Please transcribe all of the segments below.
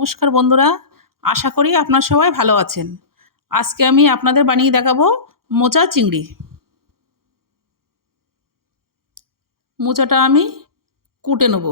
নমস্কার বন্ধুরা, আশা করি আপনারা সবাই ভালো আছেন। আজকে আমি আপনাদের বানিয়ে দেখাবো মোচা চিংড়ি। মোচাটা আমি কুটে নেব।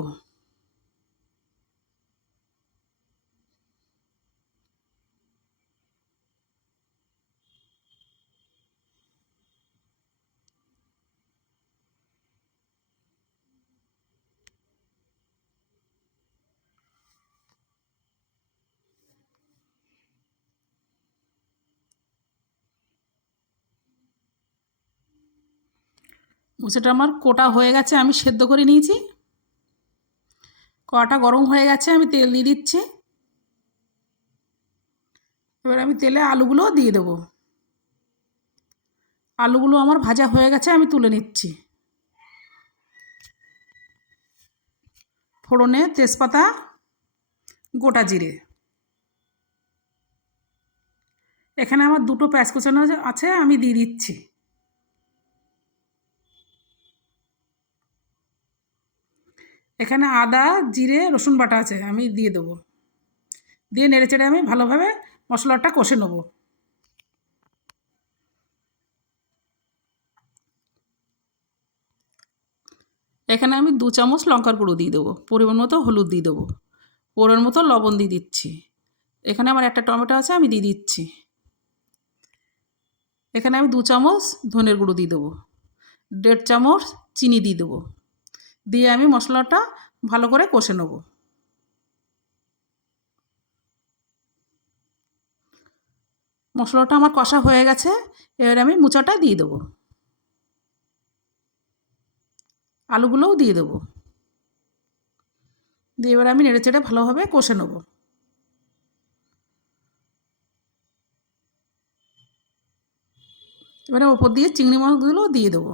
মোচাটা আমার কোটা হয়ে গেছে, আমি সেদ্ধ করে নিয়েছি। কড়াটা গরম হয়ে গেছে, আমি তেল দিয়ে দিচ্ছি। এবার আমি তেলে আলুগুলো দিয়ে দেবো। আলুগুলো আমার ভাজা হয়ে গেছে, আমি তুলে নিচ্ছি। ফোড়নে তেজপাতা, গোটা জিরে। এখানে আমার দুটো পেঁয়াজ কুচানো আছে, আমি দিয়ে দিচ্ছি। এখানে আদা, জিরে, রসুন বাটা আছে, আমি দিয়ে দেবো। দিয়ে নেড়েচেড়ে আমি ভালোভাবে মশলাটা কষে নেব। এখানে আমি 2 চামচ লঙ্কার গুঁড়ো দিয়ে দেবো, পরিমাণ মতো হলুদ দিয়ে দেবো, পরিমাণ মতো লবণ দিয়ে দিচ্ছি। এখানে আমার একটা টমেটো আছে, আমি দিয়ে দিচ্ছি। এখানে আমি 2 চামচ ধনের গুঁড়ো দিয়ে দেবো, 1.5 চামচ চিনি দিয়ে দেবো। দিয়ে আমি মশলাটা ভালো করে কষে নেব। মশলাটা আমার কষা হয়ে গেছে, এবার আমি মোচাটা দিয়ে দেবো। আলুগুলোও দিয়ে দেবো। দিয়ে এবার আমি নেড়েচেড়ে ভালোভাবে কষে নেব। এবারে ওপর দিয়ে চিংড়ি মাছগুলো দিয়ে দেবো।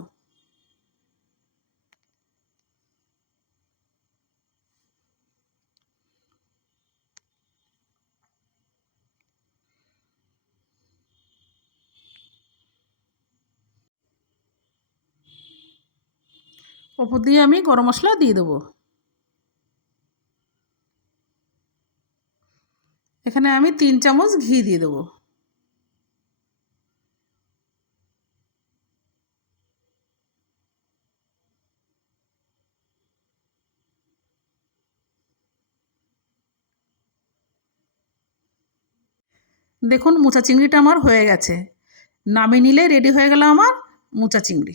ওপর দিয়ে আমি গরম মশলা দিয়ে দেবো। এখানে আমি 3 চামচ ঘি দিয়ে দেবো। দেখুন মোচা চিংড়িটা আমার হয়ে গেছে। নামিয়ে নিলে রেডি হয়ে গেল আমার মোচা চিংড়ি।